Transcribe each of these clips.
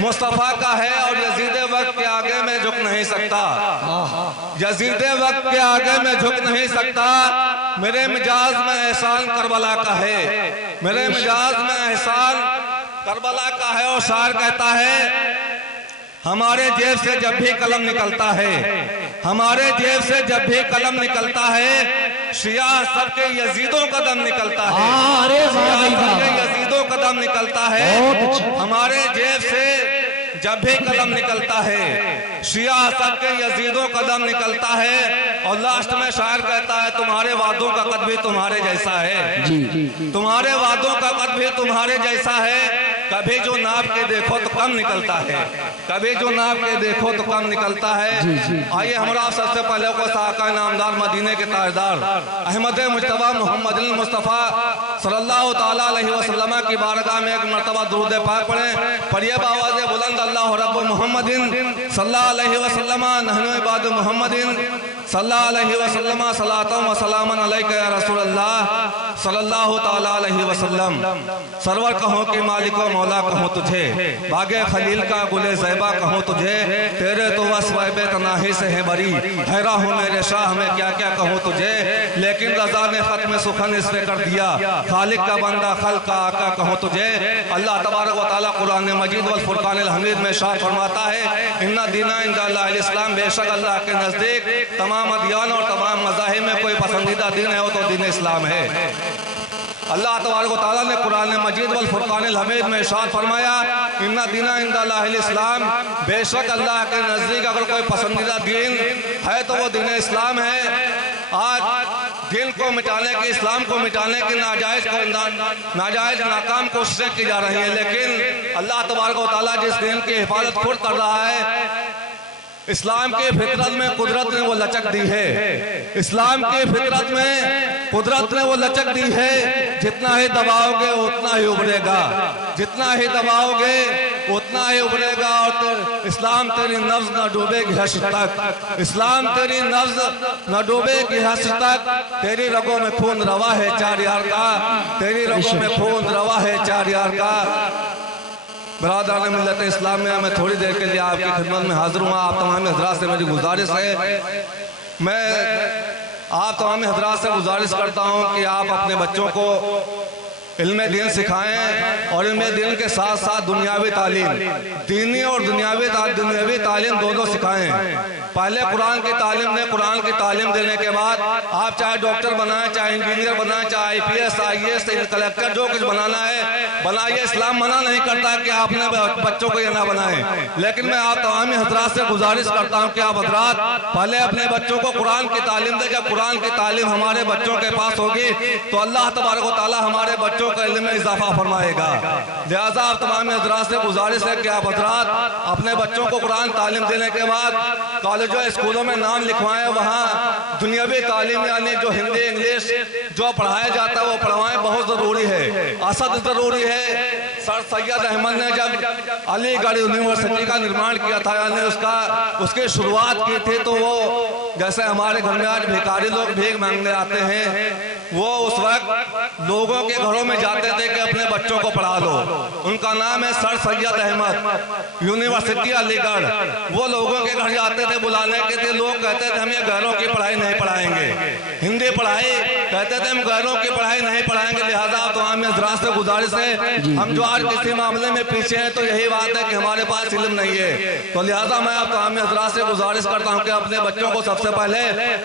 मुस्तफ़ा का है और यजीद वक्त के आगे में झुक नहीं सकता, यजीद वक्त के आगे में झुक नहीं सकता। मेरे मिजाज में एहसान करबला का है, मेरे मिजाज में एहसान करबला का है। और शायर कहता है हमारे जेब से जब भी कलम निकलता है, हमारे जेब से जब भी कलम निकलता है, शिया सबके यजीदों का दम निकलता है, सबके यजीदों का दम निकलता है। हमारे जेब से जब भी कलम निकलता है, शिया सबके यजीदों का दम निकलता है। और लास्ट में शायर कहता है तुम्हारे वादों का कद भी तुम्हारे जैसा है, तुम्हारे वादों का कद भी तुम्हारे जैसा है। कभी जो नाप के देखो तो कम निकलता है, कभी जो नाप के देखो तो कम निकलता है। आइए हमारा सबसे पहले को साका नामदार मदीने के ताजदार अहमद मुज्तबा मोहम्मद मुस्तफ़ा सल्लल्लाहु ताला अलैहि वसल्लम की बारगाह में एक मरतबा दुरूद पाक पढ़ें। पढ़िए बावाज़े बुलंद अल्लाह रब्बु मोहम्मदिन सल्लल्लाहु अलैहि वसल्लम नहनु इबादु मोहम्मदिन सल्लल्लाहु अलैहि वसल्लम सलातु व सलामन अलैका या रसूल अल्लाह सल्लल्लाहु ताला अलैहि वसल्लम। सरवर कहो कि मालिको मौला कहूँ तुझे, बागे खलील का गुले ज़ैबा कहूँ तुझे, तेरे तो वस्फ़ तनाही से है बरी, हैरा हूँ मेरे शाह में क्या क्या कहूँ तुझे। लेकिन रज़ा ने ख़त में सुखन इस पे कर दिया, खालिक का बंदा खल का आका कहूँ तुझे। अल्लाह तबारक व तआला कुरान मजीद वल फुरक़ानिल हमीद में शाह फरमाता है इन्ना दीना इंदल्लाहिल इस्लाम, बेशक अल्लाह के नज़दीक तमाम अदियान और तमाम मज़ाहिब में कोई पसंदीदा दीन है वो तो दीन इस्लाम है। अल्लाह तबारक व तआला ने कुरान मजीद वल फुरक़ानिल हमीद में इरशाद फरमाया इन्ना दीना इंदल्लाहिल इस्लाम, बेशक अल्लाह के नज़दीक अगर कोई पसंदीदा दीन है तो वो दीन इस्लाम है। आज दिन को मिटाने की, इस्लाम को मिटाने की नाजायज नाकाम कोशिशें की जा रही हैं, लेकिन अल्लाह तबारक व तआला जिस दिन की हिफाजत खुद कर रहा है, इस्लाम की फितरत में कुदरत ने वो लचक दी है, इस्लाम की फितरत में कुदरत ने वो लचक दी है। जितना ही दबाओगे उतना ही उभरेगा, जितना ही दबाओगे उतना ही उभरेगा। और इस्लाम तेरी नब्ज न डूबेगी हश्र तक, इस्लाम तेरी नब्ज न डूबेगी हश्र तक। तेरी रगों में खून रवा है चार यार का, तेरी रगों में खून रवा है चार यार का। बरादरान मिल्लत इस्लाम में मैं थोड़ी देर के लिए आपकी खिदमत में हाजिर हुआ। आप तमाम हज़रात से मेरी गुजारिश है, मैं आप तमाम हज़रात से गुजारिश करता हूँ कि आप अपने बच्चों को इल्म दीन सिखाएं और इल्म दीन के साथ साथ दुनियावी तालीम, दीनी और दुनियावी तालीम दोनों सिखाएं। पहले कुरान की तालीम दें, कुरान की तालीम देने के बाद आप चाहे डॉक्टर बनाएं, चाहे इंजीनियर बनाएं, चाहे IPS IAS कलेक्टर जो कुछ बनाना है बनाइए। इस्लाम मना नहीं करता कि आपने बच्चों को ये ना बनाएं, लेकिन मैं आप तमाम हज़रात से गुजारिश करता हूँ कि आप हज़रात पहले अपने बच्चों को कुरान की तालीम दें। जब कुरान की तालीम हमारे बच्चों के पास होगी तो अल्लाह तबारक व तआला हमारे बच्चों का इल्म में इजाफा फरमाएगा। लिहाजा आप तमाम हज़रात से गुजारिश है कि आप हज़रात अपने बच्चों को कुरान तालीम देने के बाद कॉलेजों स्कूलों में नाम लिखवाएं, वहाँ दुनियावी तालीम यानी जो हिंदी इंग्लिश जो पढ़ाया जाता है वो पढ़वाएं, बहुत ज़रूरी है, असद ज़रूरी है। सर सैयद अहमद ने जब अलीगढ़ यूनिवर्सिटी का निर्माण किया था, यानी उसकी शुरुआत की थी, तो वो जैसे हमारे घर में आज भिखारी लोग भीख मांगने आते हैं, वो उस वक्त लोगों के घरों में जाते थे कि अपने बच्चों को पढ़ा लो। उनका नाम है सर सैयद अहमद, यूनिवर्सिटी अलीगढ़। वो लोगों के घर जाते थे बुलाने के थे, लोग कहते थे हम ये घरों की पढ़ाई नहीं पढ़ाएंगे, हिंदी पढ़ाई कहते थे हम घरों की पढ़ाई नहीं पढ़ाएंगे। लिहाजा आप तमाम हज़रात से गुजारिश है, हम जो आज किसी मामले में पीछे हैं तो यही बात है कि हमारे पास इल्म नहीं है। तो लिहाजा मैं आप तमाम हज़रात से गुजारिश करता हूँ कि अपने बच्चों को सबसे पहले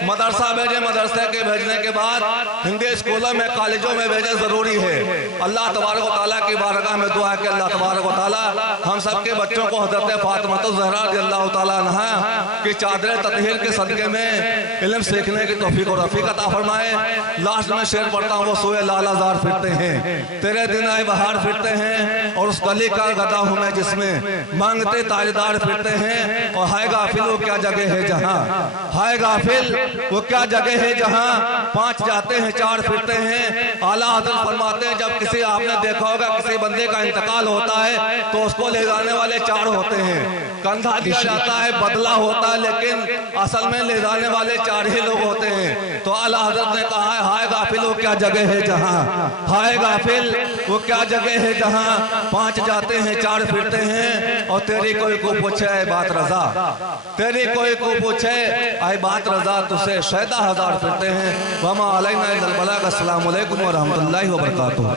मदरसा भेजें, मदरसे के भेजने के बाद हिंदी स्कूलों में कॉलेजों में भेजें, ज़रूरी है। अल्लाह तबारक व तआला की बारगाह में दुआ है कि अल्लाह तबारक व तआला हम सबके बच्चों को हज़रत फातिमा ज़हरा रज़ियल्लाहु तआला अन्हा की चादर ततहीर के सदक़े में इल्म सीखने की तौफीक और रफ़ीक अता फरमाए। लास्ट में शेर पढ़ता हूँ, वो सोए लालाज़ार फिरते हैं, तेरे दिन आए बहार फिरते हैं, और उस गली का गदा हूँ मैं जिसमें मांगते ताजदार फिरते हैं। और हाय गाफिलो क्या जगह है जहाँ, हाय हाय गाफिल वो क्या जगह है जहाँ 5 जाते हैं 4 फिरते हैं। आला हज़रत फरमाते हैं जब किसी आपने देखा होगा किसी बंदे का इंतकाल होता है तो उसको ले जाने वाले 4 होते हैं, कंधा दिया जाता है, बदला होता है, लेकिन असल में ले जाने वाले 4 ही लोग होते हैं। तो आला हज़रत ने कहा है हाय गाफिल वो क्या जगह है जहाँ, हाय गाफिल वो क्या जगह है जहाँ 5 जाते हैं 4 फिरते हैं और तेरी कोई को पूछे ऐ बात रजा, तेरी कोई को पूछे ऐ बात रजा तुझसे 14,000 फिरते हैं। वमा अलैना इल्लल बलाग। अस्सलामु अलैकुम व रहमतुल्लाहि व बरकातुहू।